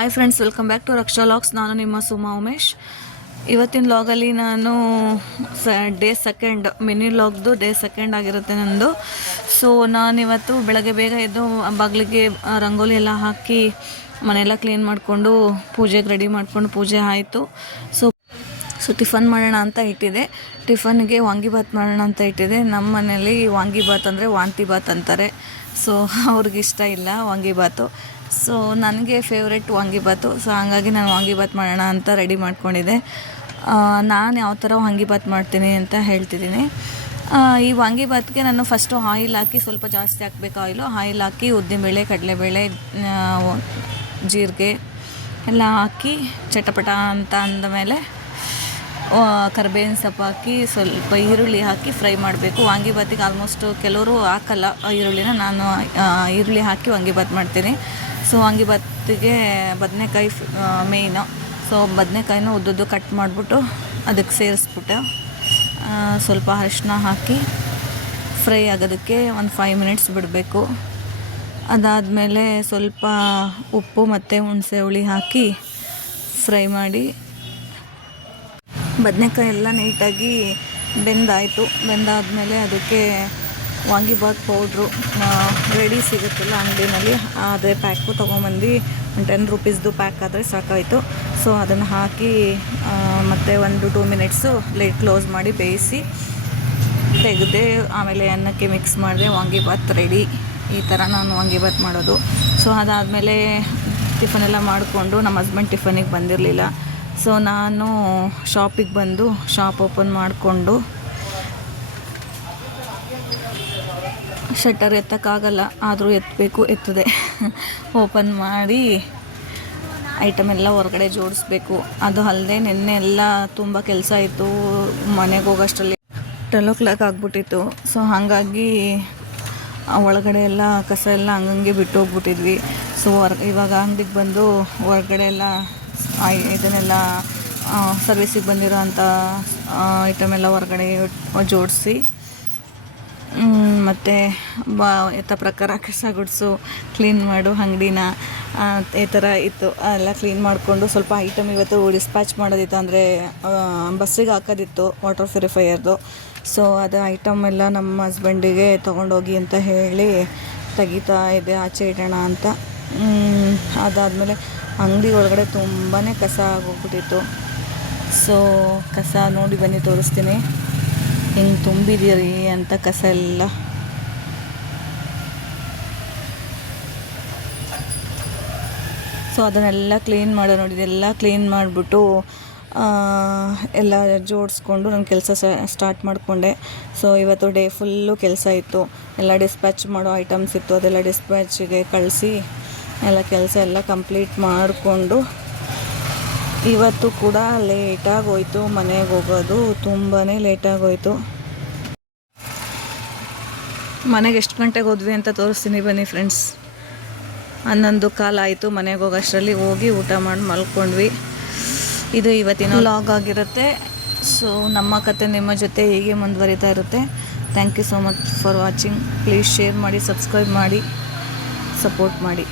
Hi friends, welcome back to Raksha vlogs. ನಾನು ನಿಮ್ಮ ಸುಮಾ ಉಮೇಶ್. ಇವತ್ತಿನ ಲಾಗಲ್ಲಿ ನಾನು ಡೇ ಸೆಕೆಂಡ್ ಮಿನಿ ಲಾಗ್ದು ಡೇ ಸೆಕೆಂಡ್ ಆಗಿರುತ್ತೆ ನಂದು. ಸೊ ನಾನಿವತ್ತು ಬೆಳಗ್ಗೆ ಬೇಗ ಎದ್ದು ಬಾಗಿಲಿಗೆ ರಂಗೋಲಿ ಎಲ್ಲ ಹಾಕಿ ಮನೆಯೆಲ್ಲ ಕ್ಲೀನ್ ಮಾಡಿಕೊಂಡು ಪೂಜೆಗೆ ರೆಡಿ ಮಾಡಿಕೊಂಡು ಪೂಜೆ ಆಯಿತು. ಸೊ ಟಿಫನ್ ಮಾಡೋಣ ಅಂತ ಇಟ್ಟಿದೆ. ಟಿಫನ್ಗೆ ವಾಂಗಿಬಾತ್ ಮಾಡೋಣ ಅಂತ ಇಟ್ಟಿದೆ. ನಮ್ಮ ಮನೇಲಿ ವಾಂಗಿಬಾತ್ ಅಂದರೆ ವಾಂತಿ ಬಾತ್ ಅಂತಾರೆ. ಸೊ ಅವ್ರಿಗಿಷ್ಟ ಇಲ್ಲ ವಾಂಗಿಬಾತು. ಸೊ ನನಗೆ ಫೇವ್ರೆಟ್ ವಾಂಗಿಬಾತು. ಸೊ ಹಾಗಾಗಿ ನಾನು ವಾಂಗಿಬಾತ್ ಮಾಡೋಣ ಅಂತ ರೆಡಿ ಮಾಡ್ಕೊಂಡಿದ್ದೆ. ನಾನು ಯಾವ ಥರ ವಾಂಗಿಬಾತ್ ಮಾಡ್ತೀನಿ ಅಂತ ಹೇಳ್ತಿದ್ದೀನಿ. ಈ ವಾಂಗಿಬಾತ್ಗೆ ನಾನು ಫಸ್ಟು ಆಯಿಲ್ ಹಾಕಿ, ಸ್ವಲ್ಪ ಜಾಸ್ತಿ ಹಾಕಬೇಕು ಆಯಿಲ್ ಹಾಕಿ ಉದ್ದಿನಬೇಳೆ, ಕಡಲೆಬೇಳೆ, ಜೀರಿಗೆ ಎಲ್ಲ ಹಾಕಿ ಚಟಪಟ ಅಂತ ಅಂದಮೇಲೆ ಕರಿಬೇವಿನ ಸೊಪ್ಪು ಹಾಕಿ ಸ್ವಲ್ಪ ಈರುಳ್ಳಿ ಹಾಕಿ ಫ್ರೈ ಮಾಡಬೇಕು. ವಾಂಗಿಬಾತಿಗೆ ಆಲ್ಮೋಸ್ಟ್ ಕೆಲವರು ಹಾಕಲ್ಲ ಈರುಳ್ಳಿನ, ನಾನು ಈರುಳ್ಳಿ ಹಾಕಿ ವಾಂಗಿಬಾತ್ ಮಾಡ್ತೀನಿ. ಸೊ ವಾಂಗಿಬಾತಿಗೆ ಬದನೆಕಾಯಿ ಮೇಯ್ನು. ಸೊ ಬದನೆಕಾಯಿನ ಉದ್ದುದ್ದು ಕಟ್ ಮಾಡಿಬಿಟ್ಟು ಅದಕ್ಕೆ ಸೇರಿಸ್ಬಿಟ್ಟು ಸ್ವಲ್ಪ ಅರಿಶಿನ ಹಾಕಿ ಫ್ರೈ ಆಗೋದಕ್ಕೆ ಒಂದು 5 ಮಿನಿಟ್ಸ್ ಬಿಡಬೇಕು. ಅದಾದಮೇಲೆ ಸ್ವಲ್ಪ ಉಪ್ಪು ಮತ್ತು ಹುಣಸೆ ಹುಳಿ ಹಾಕಿ ಫ್ರೈ ಮಾಡಿ, ಬದನೆಕಾಯಿ ಎಲ್ಲ ನೀಟಾಗಿ ಬೆಂದಾದಮೇಲೆ ಅದಕ್ಕೆ ವಾಂಗಿಬಾತ್ ಪೌಡ್ರು ರೆಡಿ ಸಿಗುತ್ತಲ್ಲ ಅಂಗಡಿನಲ್ಲಿ, ಅದೇ ಪ್ಯಾಕು ತೊಗೊಂಬಂದು ಒಂದು 10 ರೂಪೀಸ್ದು ಪ್ಯಾಕ್ ಆದರೆ ಸಾಕಾಯಿತು. ಸೊ ಅದನ್ನು ಹಾಕಿ ಮತ್ತು 1-2 ಮಿನಿಟ್ಸು ಲೈಟ್ ಕ್ಲೋಸ್ ಮಾಡಿ ಬೇಯಿಸಿ ತೆಗೆದೆ. ಆಮೇಲೆ ಅನ್ನಕ್ಕೆ ಮಿಕ್ಸ್ ಮಾಡಿದೆ. ವಾಂಗಿಬಾತ್ ರೆಡಿ. ಈ ಥರ ನಾನು ವಾಂಗಿಬಾತ್ ಮಾಡೋದು. ಸೊ ಅದಾದಮೇಲೆ ಟಿಫನೆಲ್ಲ ಮಾಡಿಕೊಂಡು, ನಮ್ಮ ಹಸ್ಬೆಂಡ್ ಟಿಫನಿಗೆ ಬಂದಿರಲಿಲ್ಲ. ಸೊ ನಾನು ಶಾಪಿಗೆ ಬಂದು ಶಾಪ್ ಓಪನ್ ಮಾಡಿಕೊಂಡು, ಶಟ್ಟರ್ ಎತ್ತಕ್ಕಾಗಲ್ಲ ಆದರೂ ಎತ್ತದೆ ಓಪನ್ ಮಾಡಿ ಐಟಮ್ ಎಲ್ಲ ಹೊರಗಡೆ ಜೋಡಿಸ್ಬೇಕು. ಅದು ಅಲ್ಲದೆ ನಿನ್ನೆ ಎಲ್ಲ ತುಂಬ ಕೆಲಸ ಇತ್ತು. ಮನೆಗೆ ಹೋಗೋಷ್ಟರಲ್ಲಿ 12 o'clock ಆಗಿಬಿಟ್ಟಿತ್ತು. ಸೊ ಹಾಗಾಗಿ ಒಳಗಡೆ ಎಲ್ಲ ಕಸ ಎಲ್ಲ ಹಂಗಂಗೆ ಬಿಟ್ಟು ಹೋಗ್ಬಿಟ್ಟಿದ್ವಿ. ಸೊ ಇವಾಗ ಅಂಗಡಿಗೆ ಬಂದು ಹೊರಗಡೆ ಎಲ್ಲ ಇದನ್ನೆಲ್ಲ ಸರ್ವಿಸಿಗೆ ಬಂದಿರೋ ಅಂಥ ಐಟಮ್ ಎಲ್ಲ ಹೊರಗಡೆ ಜೋಡಿಸಿ, ಮತ್ತು ಯಥ ಪ್ರಕಾರ ಕಸ ಗುಡಿಸು, ಕ್ಲೀನ್ ಮಾಡು ಅಂಗಡಿನ, ಈ ಥರ ಇತ್ತು. ಎಲ್ಲ ಕ್ಲೀನ್ ಮಾಡಿಕೊಂಡು ಸ್ವಲ್ಪ ಐಟಮ್ ಇವತ್ತು ಡಿಸ್ಪ್ಯಾಚ್ ಮಾಡೋದಿತ್ತು, ಅಂದರೆ ಬಸ್ಸಿಗೆ ಹಾಕೋದಿತ್ತು ವಾಟರ್ ಪ್ಯೂರಿಫೈಯರ್ದು. ಸೊ ಅದು ಐಟಮ್ ಎಲ್ಲ ನಮ್ಮ ಹಸ್ಬೆಂಡಿಗೆ ತೊಗೊಂಡೋಗಿ ಅಂತ ಹೇಳಿ ತೆಗಿತಾ ಇದೆ, ಆಚೆ ಇಡೋಣ ಅಂತ. ಅದಾದಮೇಲೆ ಅಂಗಡಿ ಒಳಗಡೆ ತುಂಬಾ ಕಸ ಆಗೋಗ್ಬಿಟ್ಟಿತ್ತು. ಸೊ ಕಸ ನೋಡಿ ಬನ್ನಿ ತೋರಿಸ್ತೀನಿ ಹೆಂಗೆ ತುಂಬಿದ್ದೀರಿ ಅಂತ ಕಸ ಎಲ್ಲ. ಸೊ ಅದನ್ನೆಲ್ಲ ಕ್ಲೀನ್ ಮಾಡೋ ನೋಡಿ, ಇದೆಲ್ಲ ಕ್ಲೀನ್ ಮಾಡಿಬಿಟ್ಟು ಎಲ್ಲ ಜೋಡಿಸ್ಕೊಂಡು ನನ್ನ ಕೆಲಸ ಸ್ಟಾರ್ಟ್ ಮಾಡಿಕೊಂಡೆ. ಸೊ ಇವತ್ತು ಡೇ ಫುಲ್ಲು ಕೆಲಸ ಇತ್ತು. ಎಲ್ಲ ಡಿಸ್ಪ್ಯಾಚ್ ಮಾಡೋ ಐಟಮ್ಸ್ ಇತ್ತು, ಅದೆಲ್ಲ ಡಿಸ್ಪ್ಯಾಚಿಗೆ ಕಳಿಸಿ ಎಲ್ಲ ಕೆಲಸ ಎಲ್ಲ ಕಂಪ್ಲೀಟ್ ಮಾಡಿಕೊಂಡು, ಇವತ್ತು ಕೂಡ ಲೇಟಾಗಿ ಹೋಯಿತು. ಮನೆಗೆ ಹೋಗೋದು ತುಂಬಾ ಲೇಟಾಗೋಯಿತು. ಮನೆಗೆ ಎಷ್ಟು ಗಂಟೆಗೆ ಹೋದ್ವಿ ಅಂತ ತೋರಿಸ್ತೀನಿ ಬನ್ನಿ ಫ್ರೆಂಡ್ಸ್. 11:15 ಆಯಿತು. ಮನೆಗೆ ಹೋಗೋಷ್ಟರಲ್ಲಿ ಹೋಗಿ ಊಟ ಮಾಡಿ ಮಲ್ಕೊಂಡ್ವಿ. ಇದು ಇವತ್ತಿನ ಲಾಗ್ ಆಗಿರುತ್ತೆ. ಸೊ ನಮ್ಮ ಕತೆ ನಿಮ್ಮ ಜೊತೆ ಹೀಗೆ ಮುಂದುವರಿತಾ ಇರುತ್ತೆ. Thank you so much for watching. Please share ಮಾಡಿ, ಸಬ್ಸ್ಕ್ರೈಬ್ ಮಾಡಿ, ಸಪೋರ್ಟ್ ಮಾಡಿ.